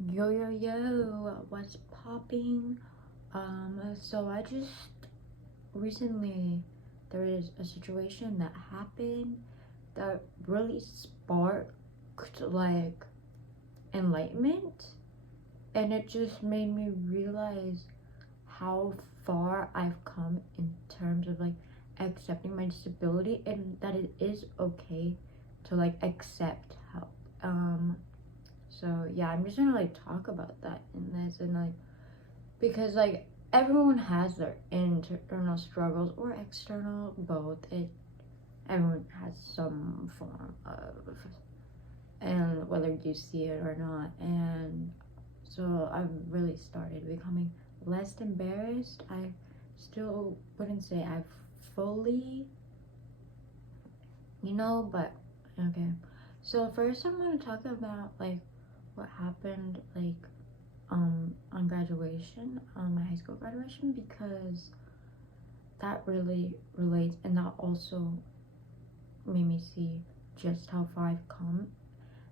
Yo, what's popping? So I just recently there is a situation that happened that really sparked like enlightenment, and it just made me realize how far I've come in terms of like accepting my disability and that it is okay to like accept help. So yeah, I'm just gonna like talk about that in this and like because like everyone has their internal struggles or external both. Everyone has some form of, and whether you see it or not. And so I've really started becoming less embarrassed. I still wouldn't say I've fully, but okay. So first I'm gonna talk about like what happened like on graduation, on my high school graduation, because that really relates, and that also made me see just how far I've come.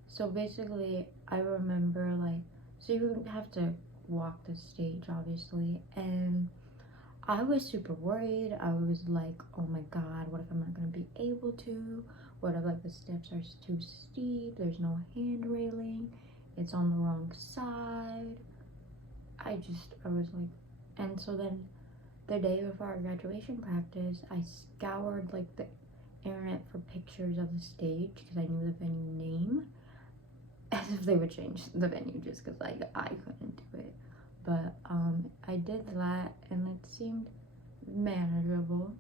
So basically I remember like, so you have to walk the stage obviously, and I was super worried. I was like, oh my god, what if I'm not gonna be able to? What if like the steps are too steep, there's no hand railing, it's on the wrong side? I was like, and so then the day before our graduation practice, I scoured like the internet for pictures of the stage because I knew the venue name, as if they would change the venue just because like I couldn't do it. But I did that and it seemed manageable.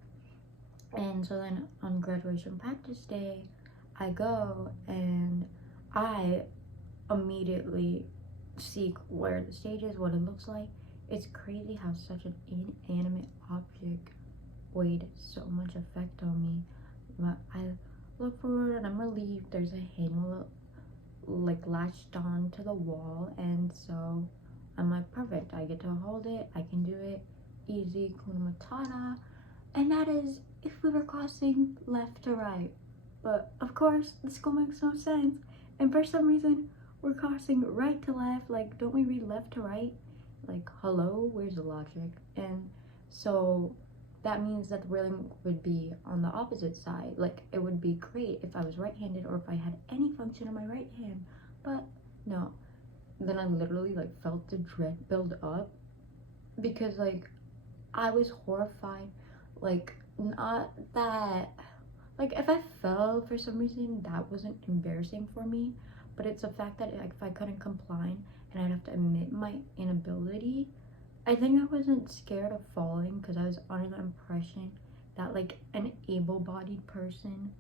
And so then on graduation practice day, I go and I immediately seek where the stage is, what it looks like. It's crazy how such an inanimate object weighed so much effect on me. But I look forward and I'm relieved there's a handle like latched on to the wall, and so I'm like, perfect, I get to hold it, I can do it, easy, kuna matata. And that is if we were crossing left to right. But of course, the school makes no sense. And for some reason, we're crossing right to left. Like, don't we read left to right? Like, hello, where's the logic? And so that means that the railing would be on the opposite side. Like, it would be great if I was right-handed or if I had any function in my right hand. But no. Then I literally like felt the dread build up because like I was horrified. Like, not that, like, if I fell for some reason, that wasn't embarrassing for me, but it's the fact that like, if I couldn't comply and I'd have to admit my inability. I think I wasn't scared of falling because I was under the impression that like an able-bodied person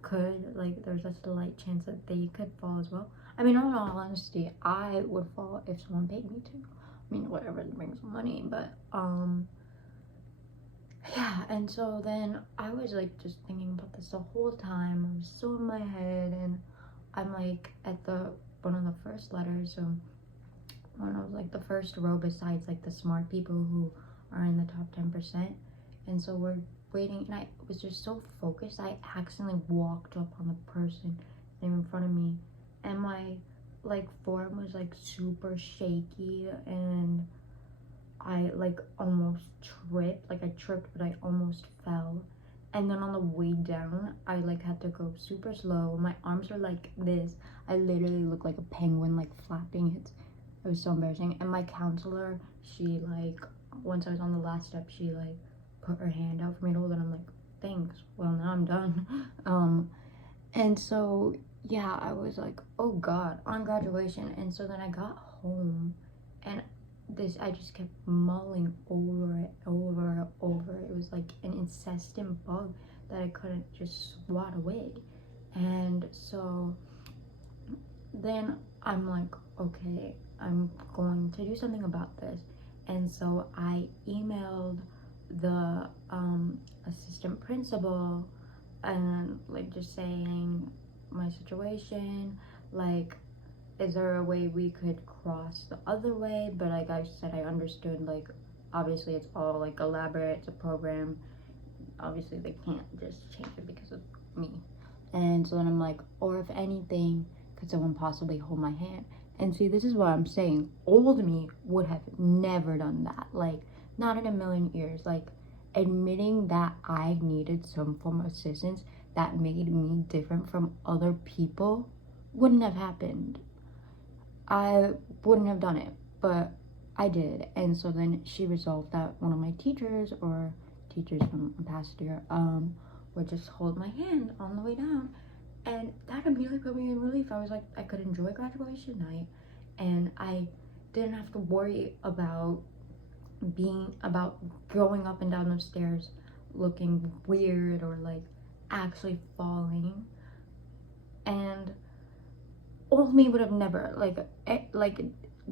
could, like, there's a slight chance that they could fall as well. I mean, in all honesty, I would fall if someone paid me to. I mean, whatever brings money, but yeah. And so then I was like just thinking about this the whole time. I was so in my head, and I'm like at the one of the first letters, so one of like the first row besides like the smart people who are in the top 10%. And so we're waiting, and I was just so focused I accidentally walked up on the person in front of me, and my like form was like super shaky, and I like almost tripped. Like, I tripped, but I almost fell. And then on the way down, I like had to go super slow. My arms were like this. I literally looked like a penguin, like flapping. It was so embarrassing. And my counselor, she like, once I was on the last step, she like put her hand out for me to hold, and I'm like, thanks. Well, now I'm done. And so yeah, I was like, oh god, on graduation. And so then I got home, and I just kept mulling over it, over. It was like an incessant bug that I couldn't just swat away. And so then I'm like, okay, I'm going to do something about this. And so I emailed the assistant principal, and like just saying my situation, like, is there a way we could cross the other way? But like I said, I understood, like, obviously it's all like elaborate, it's a program, obviously they can't just change it because of me. And so then I'm like, or if anything, could someone possibly hold my hand? And see, this is what I'm saying. Old me would have never done that. Like, not in a million years. Like, admitting that I needed some form of assistance that made me different from other people wouldn't have happened. I wouldn't have done it, but I did. And so then she resolved that one of my teachers or teachers from a past year would just hold my hand on the way down, and that immediately put me in relief. I was like, I could enjoy graduation night, and I didn't have to worry about going up and down the stairs looking weird or like actually falling. And old me would have never like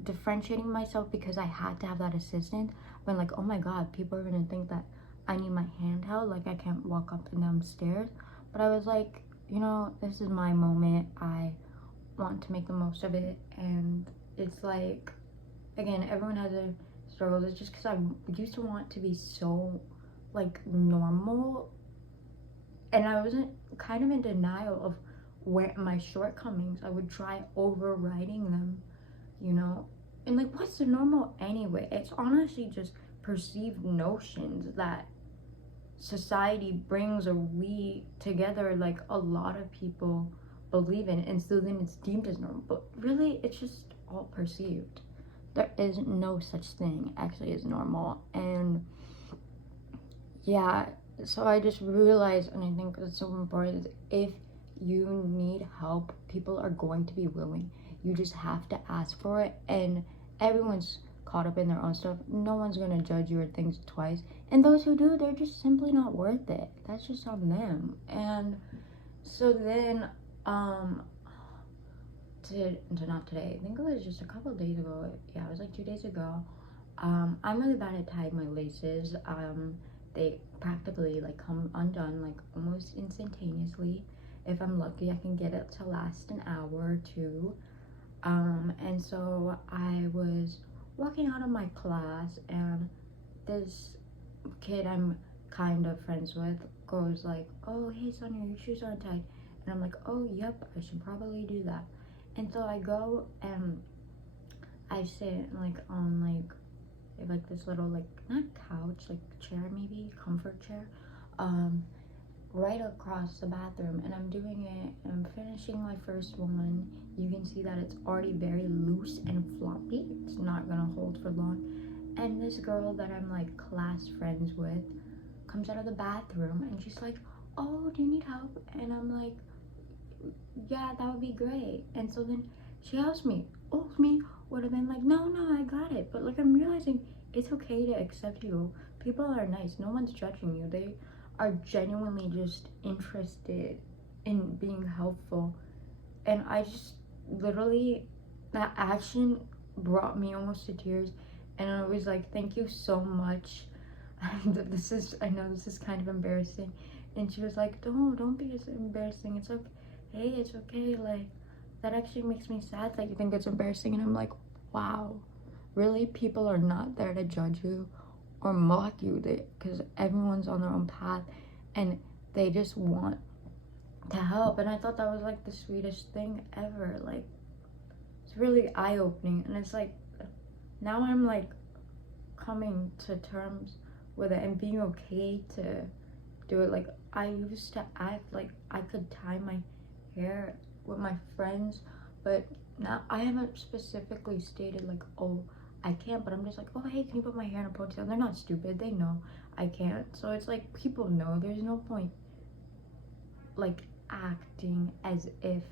differentiating myself because I had to have that assistant when, like, oh my god, people are gonna think that I need my hand held, like I can't walk up and down stairs. But I was like, this is my moment. I want to make the most of it. And it's like, again, everyone has a struggle. It's just because I used to want to be so like normal, and I wasn't kind of in denial of where my shortcomings. I would try overriding them, and like, what's the normal anyway? It's honestly just perceived notions that society brings, or we together, like a lot of people believe in, and so then it's deemed as normal, but really it's just all perceived. There is no such thing actually as normal. And yeah, so I just realized, and I think it's so important, if you need help, people are going to be willing. You just have to ask for it, and everyone's caught up in their own stuff. No one's gonna judge you or think twice, and those who do, they're just simply not worth it. That's just on them. And so then not today, I think it was just a couple of days ago. Yeah, it was like 2 days ago. I'm really bad at tying my laces. They practically like come undone like almost instantaneously. If I'm lucky, I can get it to last an hour or two. And so I was walking out of my class, and this kid I'm kind of friends with goes like, oh hey Sonia, your shoes aren't tied. And I'm like, oh yep, I should probably do that. And so I go and I sit like on like this little, like, not couch, like chair, maybe comfort chair, right across the bathroom, and I'm doing it, and I'm finishing my first one. You can see that it's already very loose and floppy. It's not gonna hold for long. And this girl that I'm like class friends with comes out of the bathroom, and she's like, oh, do you need help? And I'm like, yeah, that would be great. And so then she asked me, old me would have been like, no, I got it. But like, I'm realizing it's okay to accept you. People are nice. No one's judging you. They are genuinely just interested in being helpful. And I just literally, that action brought me almost to tears. And I was like, thank you so much. And I know this is kind of embarrassing. And she was like, don't be as embarrassing. It's okay. Hey, it's okay. Like, that actually makes me sad that you think it's embarrassing. And I'm like, wow, really? People are not there to judge you or mock you, because everyone's on their own path, and they just want to help. And I thought that was like the sweetest thing ever. Like, it's really eye-opening. And it's like, now I'm like coming to terms with it and being okay to do it. Like, I used to act like I could tie my hair with my friends, but now I haven't specifically stated like, oh, I can't, but I'm just like, oh hey, can you put my hair in a ponytail? They're not stupid, they know I can't. So it's like, people know. There's no point like acting as if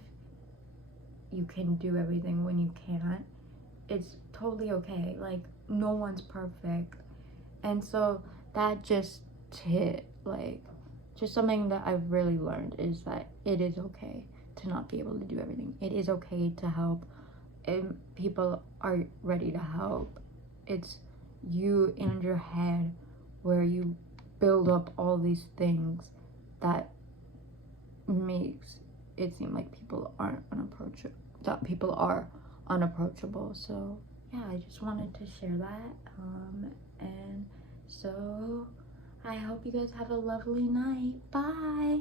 you can do everything when you can't. It's totally okay. Like, no one's perfect. And so that just hit, like, just something that I've really learned is that it is okay to not be able to do everything. It is okay to help, and people are ready to help. It's you in your head where you build up all these things that makes it seem like people aren't unapproachable, that people are unapproachable. So yeah, I just wanted to share that. And so I hope you guys have a lovely night. Bye.